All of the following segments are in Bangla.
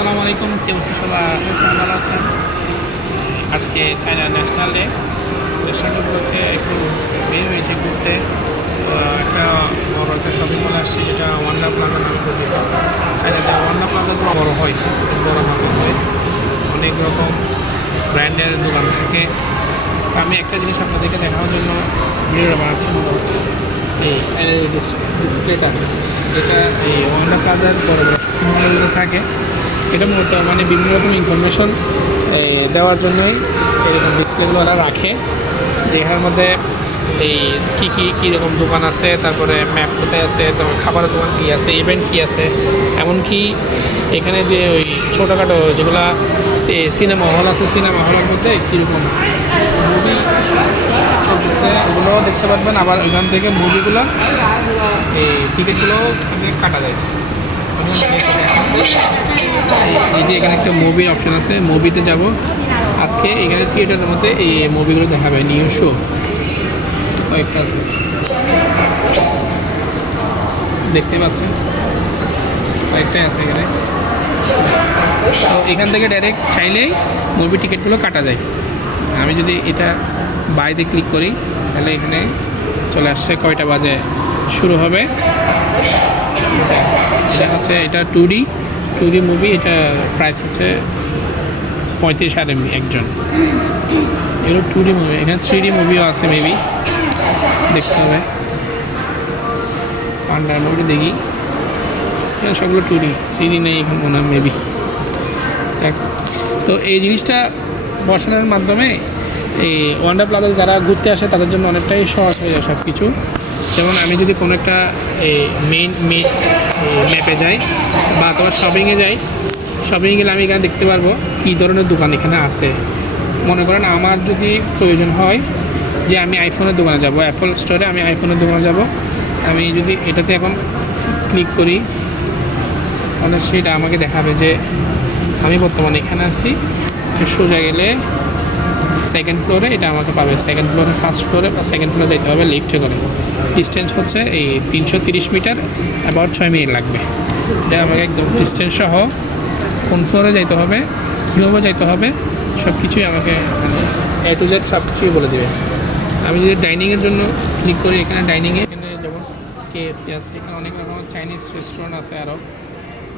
আসসালামু আলাইকুম, কি অবস্থা সবাই সবাই ভালো আছেন আজকে China national day national day একটু বের হয়েছে ঘুরতে। একটা বড় একটা শপিং মল আসছে, যেটা ওয়ান্ডা প্লাজা নামে পরিচিত। চায়নাতে ওয়ান্ডা প্লাজা তো বড় হয় বড় ভাবে হয়। অনেক রকম ব্র্যান্ডের দোকান থাকে। আমি একটা জিনিস আপনাদেরকে দেখানোর জন্য ভিডিওটা বানাচ্ছি, মনে হচ্ছে। এই ডিসপ্লেটা যেটা এই ওয়ান্ডা প্লাজার বড় বড় শপিং মলগুলো থাকে। এটা মূলত মানে বিভিন্ন রকম ইনফরমেশন দেওয়ার জন্যই এরকম ডিসপ্লেগুলো ওরা রাখে। যেখানের মধ্যে এই কী কী কীরকম দোকান আছে, তারপরে ম্যাপ কোথায় আছে, তারপর খাবারের দোকান কী আছে ইভেন্ট কী আছে, এমনকি এখানে যে ওই ছোটোখাটো যেগুলা সিনেমা হল আছে সিনেমা হলের মধ্যে কীরকম মুভি চলতেছে, ওগুলোও দেখতে পারবেন। আবার এখান থেকে মুভিগুলো এই টিকিটগুলো কাটা যায়। এই যে এখানে একটা মুভির অপশন আছে মুভিতে যাব। আজকে এখানে থিয়েটারের মধ্যে এই মুভিগুলো দেখাবে নিউ শো কয়েকটা আছে। দেখতে পাচ্ছেন? কয়েকটাই আছে এখানে। তো এখান থেকে ডাইরেক্ট চাইলেই মুভি টিকিটগুলো কাটা যায়। আমি যদি এটা বাইরে ক্লিক করি, তাহলে এখানে চলে আসছে কয়টা বাজে, শুরু হবে। হচ্ছে, এটা two D two D movie এটা প্রাইস হচ্ছে পঁয়ত্রিশ হাজার একজন। এগুলো টু ডি মুভি এখানে থ্রি ডি মুভিও আছে মেবি দেখতে হবে। পান্ডার মুভি দেখি। সবগুলো টু ডি থ্রি ডি নেই এখন মনে হয় মেবি তো এই জিনিসটা বসানোর মাধ্যমে এই ওয়ান্ডার প্লাজায় যারা ঘুরতে আসে, তাদের জন্য অনেকটাই সহজ হয়ে যায় সব কিছু যেমন আমি যদি কোনো একটা মেইন ম্যাপে যাই বা তোমার শপিংয়ে যাই শপিংয়ে গেলে আমি এখানে দেখতে পারব কী ধরনের দোকান এখানে আছে। মনে করেন আমার যদি প্রয়োজন হয় যে আমি আইফোনের দোকানে যাব অ্যাপল স্টোরে আমি আইফোনের দোকানে যাব, আমি যদি এটাতে এখন ক্লিক করি, তাহলে সেটা আমাকে দেখাবে যে আমি বর্তমানে এখানে আছি, সোজা গেলে সেকেন্ড ফ্লোরে এটা আমাকে পাবে সেকেন্ড ফ্লোরে ফার্স্ট ফ্লোরে বা সেকেন্ড ফ্লোরে যেতে হবে লিফটে করে। ডিস্টেন্স হচ্ছে এই তিনশো তিরিশ মিটার অ্যাবাউট ছয় মিনিট লাগবে। এটা আমাকে একদম ডিস্টেন্স সহ কোন ফ্লোরে যাইতে হবে কীভাবে যাইতে হবে সব কিছুই আমাকে এ টু জেড সব কিছুই বলে দেবে। আমি যদি ডাইনিংয়ের জন্য ক্লিক করি এখানে ডাইনিংয়ে এখানে যেমন কেএফসি আছে, এখানে অনেক রকম চাইনিজ রেস্টুরেন্ট আছে আরও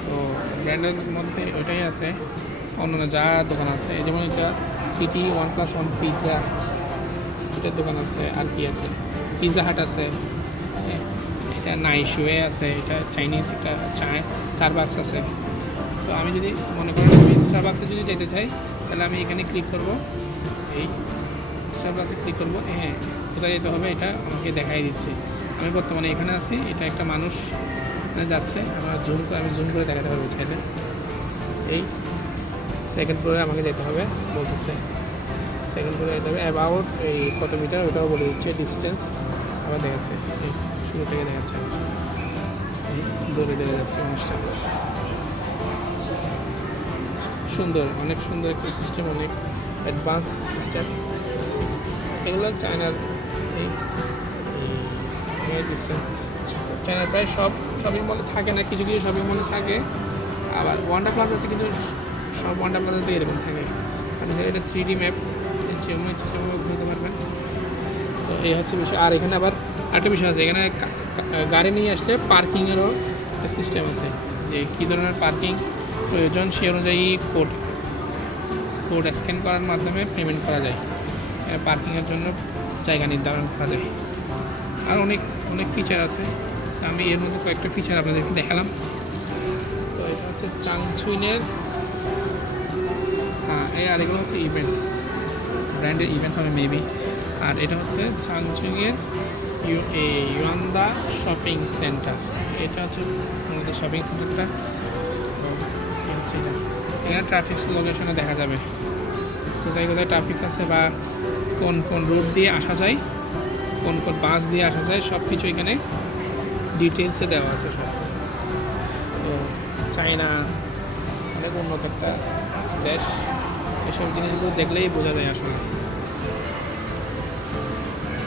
তো ব্র্যান্ডের মধ্যে ওইটাই আছে। অন্যান্য যা দোকান আছে যেমন এটা city one plus one pizza এটার দোকান আছে, আর কি আছে? পিৎজা হাট আছে এটা নাইশুয়ে আছে, এটা চাইনিজ এটা চায় স্টারবাক্স আছে। তো আমি যদি মনে করেন আমি স্টারবাক্সে যদি যেতে চাই, তাহলে আমি এখানে ক্লিক করব, এই স্টারবাক্সে ক্লিক করব হ্যাঁ কোথায় যেতে হবে এটা আমাকে দেখাই দিচ্ছে। আমি বর্তমানে এখানে আছি, এটা একটা মানুষ যাচ্ছে, আমার জুম করে আমি জুম করে দেখাতে পারব চাইলে এই সেকেন্ড ফ্লোরে আমাকে যেতে হবে, বলতেছে। সেকেন্ড ফ্লোরে যেতে হবে অ্যাবাউট এই কত মিটার ওটাও বলে দিচ্ছে ডিস্টেন্স আবার দেখাচ্ছে। শুরু থেকে দেখাচ্ছে দৌড়ে দৌড়ে যাচ্ছে মানুষটা। সুন্দর, অনেক সুন্দর একটা সিস্টেম অনেক অ্যাডভান্স সিস্টেম এগুলো চায়নার এই চায়নার প্রায় সব শপিং মলে থাকে না, কিছু কিছু শপিং মলে থাকে। আবার ওয়ান্ডার প্লাজাতে কিন্তু সব ওয়ান্ডার প্লাজাতে এরকম থাকে। আর এটা থ্রি ডি ম্যাপ যেমন ইচ্ছে সেভাবে ঘুরতে পারবেন তো এই হচ্ছে বিষয়। আর এখানে আবার আরেকটা বিষয় আছে। এখানে গাড়ি নিয়ে আসলে পার্কিংয়েরও সিস্টেম আছে। যে কী ধরনের পার্কিং প্রয়োজন সে অনুযায়ী কোড কোড স্ক্যান করার মাধ্যমে পেমেন্ট করা যায়। পার্কিংয়ের জন্য জায়গা নির্ধারণ করা যায়। আর অনেক অনেক ফিচার আছে। আমি এর মধ্যে কয়েকটা ফিচার আপনাদেরকে দেখালাম। তো এটা হচ্ছে চাংচুইনের এই আর এগুলো হচ্ছে ইভেন্ট ব্র্যান্ডের ইভেন্ট হবে মেবি আর এটা হচ্ছে চাংচুংয়ের ইউয়ান্দা শপিং সেন্টার এটা হচ্ছে আমাদের শপিং সেন্টারটা হচ্ছে এখানে ট্রাফিক লোকেশনে দেখা যাবে। কোথায় কোথায় ট্রাফিক আছে বা কোন কোন রুট দিয়ে আসা যায়, কোন কোন বাস দিয়ে আসা যায় সব কিছু এখানে ডিটেলসে দেওয়া আছে সব। তো চায়না অনেক উন্নত একটা দেশ। এসব জিনিসগুলো দেখলেই বোঝা যায় আসলে।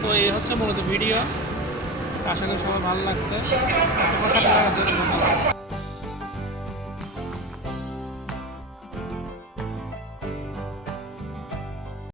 তো এই হচ্ছে মূলত ভিডিও। আশা করি সবার ভালো লাগছে।